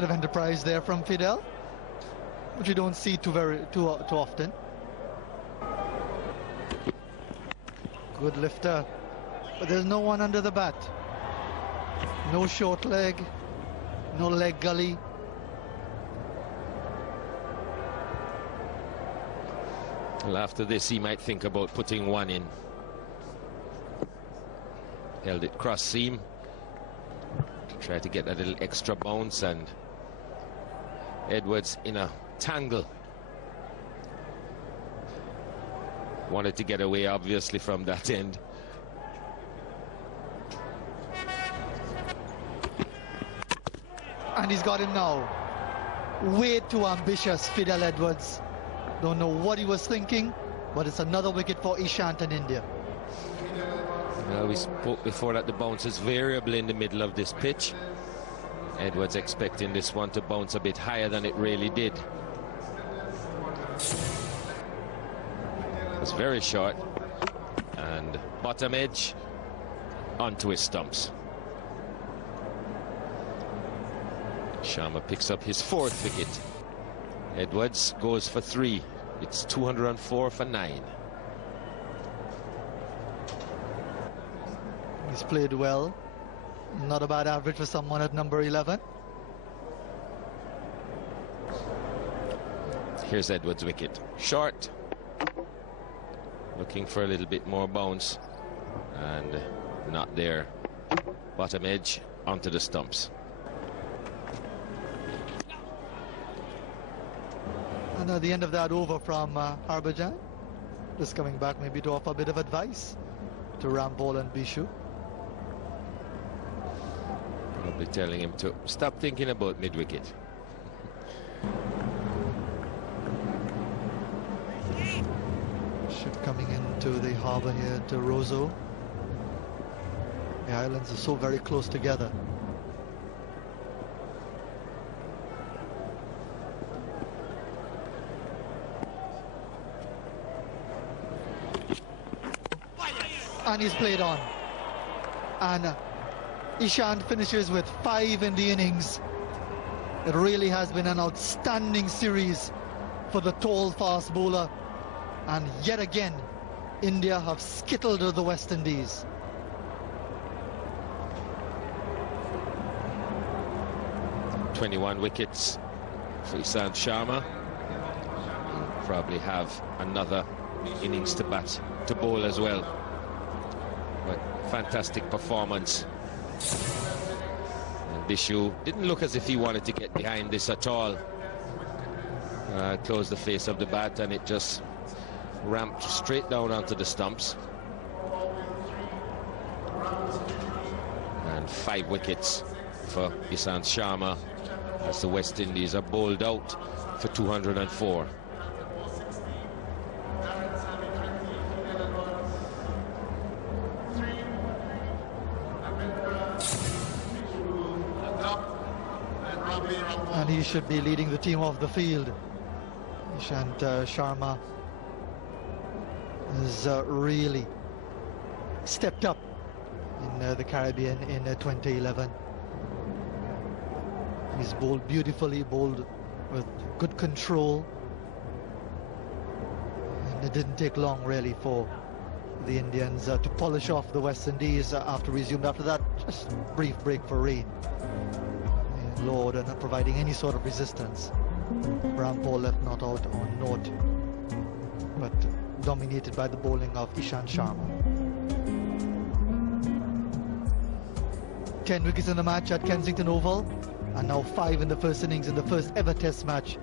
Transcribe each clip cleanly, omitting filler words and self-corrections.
Bit of enterprise there from Fidel, which you don't see too often. Good lifter, but there's no one under the bat. No short leg, no leg gully. Well, after this, he might think about putting one in. Held it cross seam to try to get a little extra bounce, and Edwards in a tangle. Wanted to get away, obviously, from that end. And he's got him now. Way too ambitious, Fidel Edwards. Don't know what he was thinking, but it's another wicket for Ishant and India. Well, we spoke before that the bounce is variable in the middle of this pitch. Edwards expecting this one to bounce a bit higher than it really did. It's very short, and bottom edge onto his stumps. Sharma picks up his 4th wicket. Edwards goes for 3. It's 204 for 9. He's played well. Not a bad average for someone at number 11. Here's Edwards' wicket. Short. Looking for a little bit more bounce, and not there. Bottom edge onto the stumps. And at the end of that over from Harbhajan, just coming back maybe to offer a bit of advice to Rampal and Bishu. Probably telling him to stop thinking about mid-wicket. Ship coming into the harbour here to Roseau. The islands are so very close together. And he's played on. And Ishant finishes with 5 in the innings. It really has been an outstanding series for the tall fast bowler. And yet again, India have skittled the West Indies. "21 wickets for Ishant Sharma. He'll probably have another innings to bat, to bowl as well. But fantastic performance. And Bishu didn't look as if he wanted to get behind this at all. Closed the face of the bat, and it just ramped straight down onto the stumps. And 5 wickets for Ishant Sharma as the West Indies are bowled out for 204. And he should be leading the team off the field. Ishant Sharma has really stepped up in the Caribbean in 2011. He's bowled beautifully, bowled with good control. And it didn't take long really for the Indians to polish off the West Indies after resumed. After that, just a brief break for rain. Lord, and not providing any sort of resistance. Rampal left not out on note, but dominated by the bowling of Ishant Sharma. 10 wickets in the match at Kensington Oval, and now 5 in the first innings in the first ever test match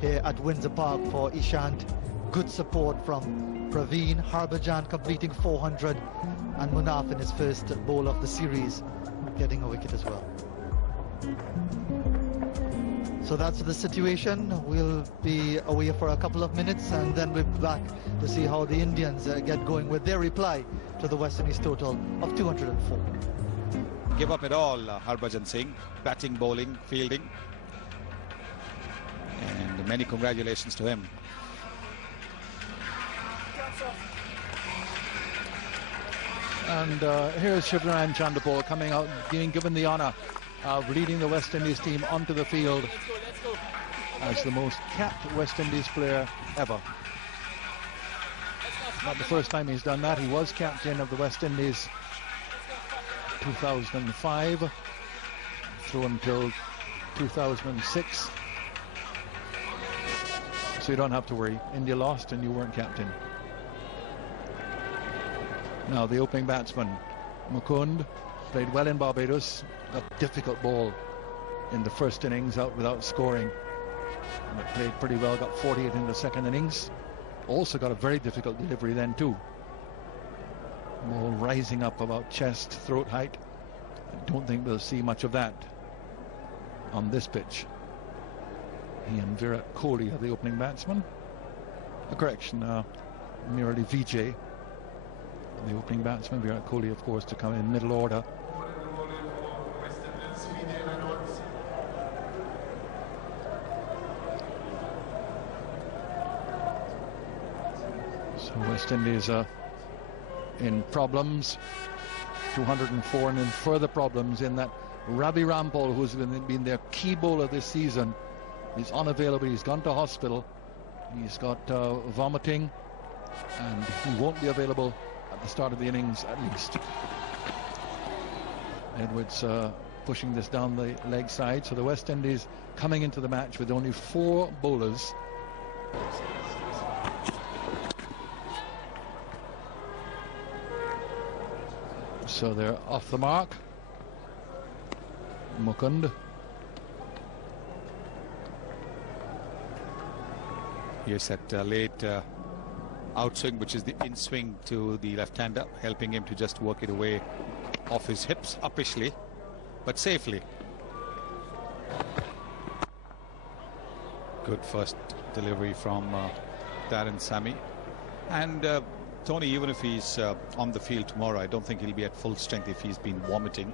here at Windsor Park for Ishant. Good support from Praveen, Harbhajan completing 400, and Munaf in his first bowl of the series getting a wicket as well. So that's the situation. We'll be away for a couple of minutes, and then we'll be back to see how the Indians get going with their reply to the West Indies total of 204. Give up it all, Harbhajan Singh, batting, bowling, fielding, and many congratulations to him. And here's Shivnarine Chanderpaul coming out, being given the honour of leading the West Indies team onto the field as the most capped West Indies player ever. Not the first time he's done that. He was captain of the West Indies 2005 through until 2006. So you don't have to worry. India lost and you weren't captain. Now the opening batsman, Mukund, played well in Barbados. A difficult ball in the first innings, out without scoring. But played pretty well, got 48 in the second innings. Also got a very difficult delivery then too. Ball rising up about chest, throat height. I don't think we'll see much of that on this pitch. He and Virat Kohli are the opening batsmen. A correction, merely Vijay, the opening batsman. Virat Kohli, of course, to come in middle order. So West Indies are in problems, 204, and in further problems in that Ravi Rampal, who's been their key bowler this season, is unavailable. He's gone to hospital. He's got vomiting, and he won't be available at the start of the innings at least. Edwards pushing this down the leg side. So the West Indies coming into the match with only 4 bowlers. So they're off the mark. Mukund. Here's that late outswing, which is the in swing to the left-hander, helping him to just work it away off his hips, uppishly, but safely. Good first delivery from Darren Sammy. And Tony, even if he's on the field tomorrow, I don't think he'll be at full strength if he's been vomiting.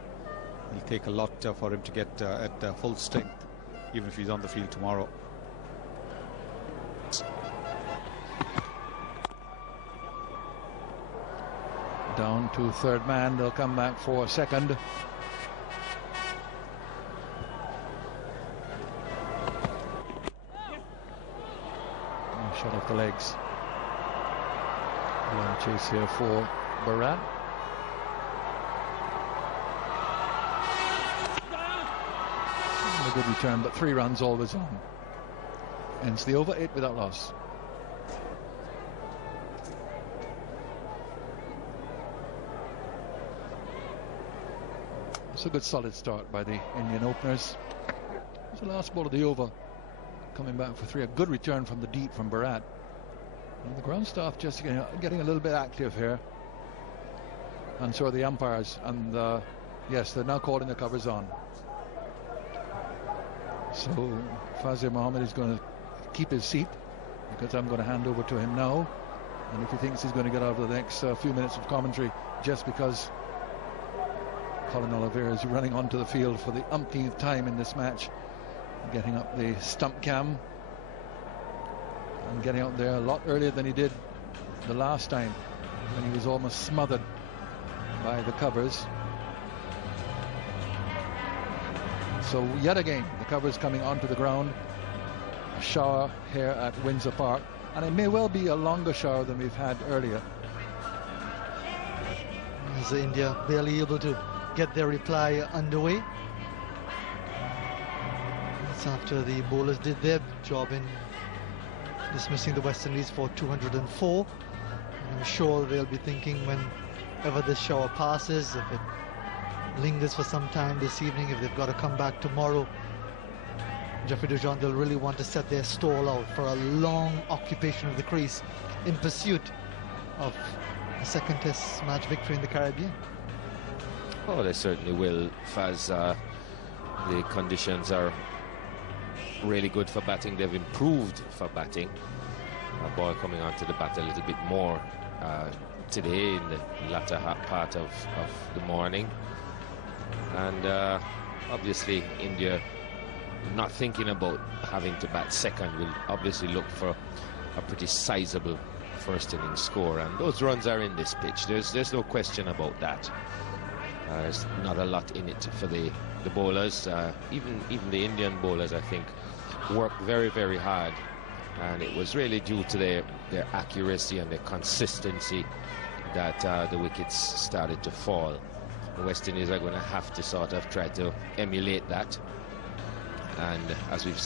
It'll take a lot for him to get at full strength, even if he's on the field tomorrow. Down to third man. They'll come back for second. Shot off the legs. Long chase here for Barat. A good return, but 3 runs always on. Ends the over, 8 without loss. It's a good solid start by the Indian openers. It's the last ball of the over. Coming back for 3. A good return from the deep from Barat. And the ground staff just getting a little bit active here. And so are the umpires. And yes, they're now calling the covers on. So Fazir Mohammed is going to keep his seat, because I'm going to hand over to him now. And if he thinks he's going to get out of the next few minutes of commentary just because Colin Oliveira is running onto the field for the umpteenth time in this match, getting up the stump cam and getting out there a lot earlier than he did the last time, when he was almost smothered by the covers. So yet again, the covers coming onto the ground. A shower here at Windsor Park, and it may well be a longer shower than we've had earlier. Is India barely able to get their reply underway? That's after the bowlers did their job in dismissing the West Indies for 204. And I'm sure they'll be thinking, whenever this shower passes, if it lingers for some time this evening, if they've got to come back tomorrow, Jeffrey Dujon, they'll really want to set their stall out for a long occupation of the crease in pursuit of a second test match victory in the Caribbean. Oh, they certainly will, Faz. The conditions are really good for batting. They've improved for batting. Ball coming onto the bat a little bit more today in the latter part of the morning. And obviously India, not thinking about having to bat second, will obviously look for a pretty sizable first innings score, and those runs are in this pitch. There's no question about that. There's not a lot in it for the the bowlers, even the Indian bowlers, I think, worked very, very hard, and it was really due to their accuracy and their consistency that the wickets started to fall. The West Indies are going to have to sort of try to emulate that, and as we've